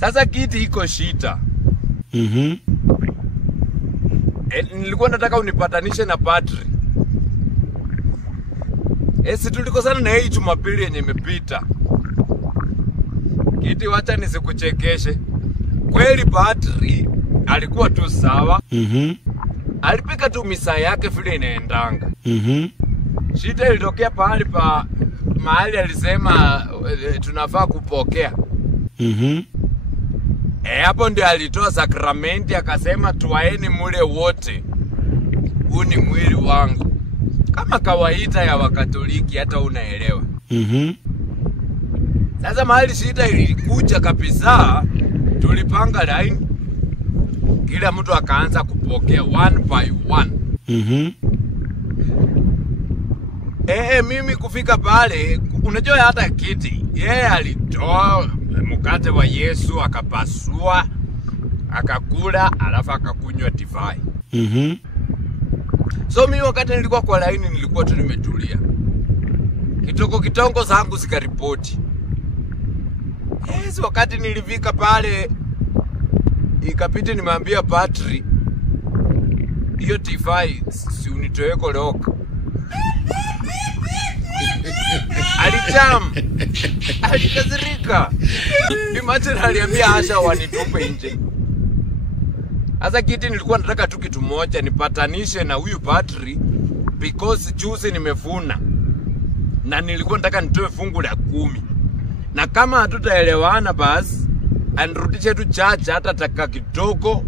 Sasa kiti iko shita. Nilikuwa nataka unipatanishe na Patri. Si tulikosana na yeye Jumapili yenye imepita. Kiti wacha nisikuchekeshe. Kweli Patri alikuwa tu sawa. Alipika tu misa yake vile inaendanga. Shida ilitokea mahali alisema tunafaa kupokea. Hapo ndio alitoa sakramenti akasema twaeni mule wote. Huu ni mwili wangu. Kama kawaida ya Wakatoliki hata unaelewa. Sasa mahali shida ilikuja kabisa, tulipanga line. Kila mtu akaanza kupokea one by one. Mimi kufika pale, unajua hata kiti. Alitoa mkate wa Yesu, akapasua, akakula, alafu akakunywa divai. So mimi wakati nilikuwa kwa line nilikuwa tu nimetulia. Kitongo zangu zikaripoti. Wakati nilifika pale ikapita nimeambia Patri hiyo divai si unitoweko loka. Alijam. Alikazirika. Imagine aliambia Asha wanitupe nje. Sasa kiti nilikuwa nataka tu kitu moja nipatanishe na huyu Patri because juzi nimefuna. Na nilikuwa nataka nitoe fungu la 10. Na kama hatutaelewana basi anirudishe tu chacha hata taka kidogo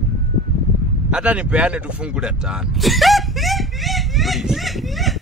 hata nipeane tu fungu la 5. Please.